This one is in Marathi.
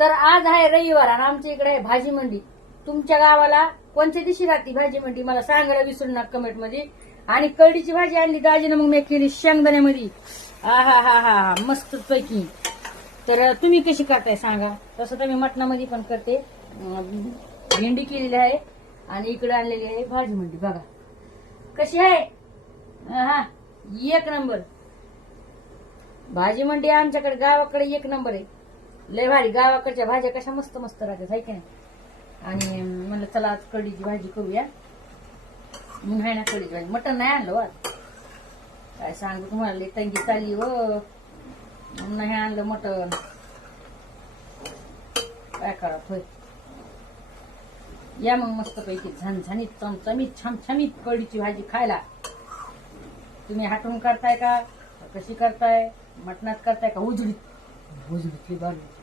तर आज आहे रविवार आणि आमच्या इकडे आहे भाजी मंडी. तुमच्या गावाला कोणत्या दिवशी राहते भाजी मंडी? मला सांगायला विसरू नका कमेंटमध्ये. आणि कळडीची भाजी आणली दाजीनं मग मी केली शेंगदाण्यामध्ये. हा हा हा हा मस्त पैकी. तर तुम्ही कशी करताय सांगा. तसं तर मी मटणामध्ये पण करते. भेंडी केलेली आहे आणि इकडे आणलेली आहे भाजी मंडी. बघा. कशी आहे? हा एक नंबर. भाजी मंडी आमच्याकडे गावाकडे एक नंबर आहे. लय भारी गावाकडच्या भाज्या कशा मस्त मस्त राहतात हाय की नाही? आणि म्हणलं चला आज कढीची भाजी करूया. मग आहे ना कढीची भाजी. मटण नाही आणलं हो वा काय सांगू तुम्हाला लई तंगी चालली हो. नाही आणलं मटण. काय करा होय. या मग मस्त पैकी झणझणीत चमचमीत छमछमीत कढीची भाजी खायला. तुम्ही हाटून करताय का? का कशी करताय? मटणात करताय का? उजळीत उजळीतली बाजू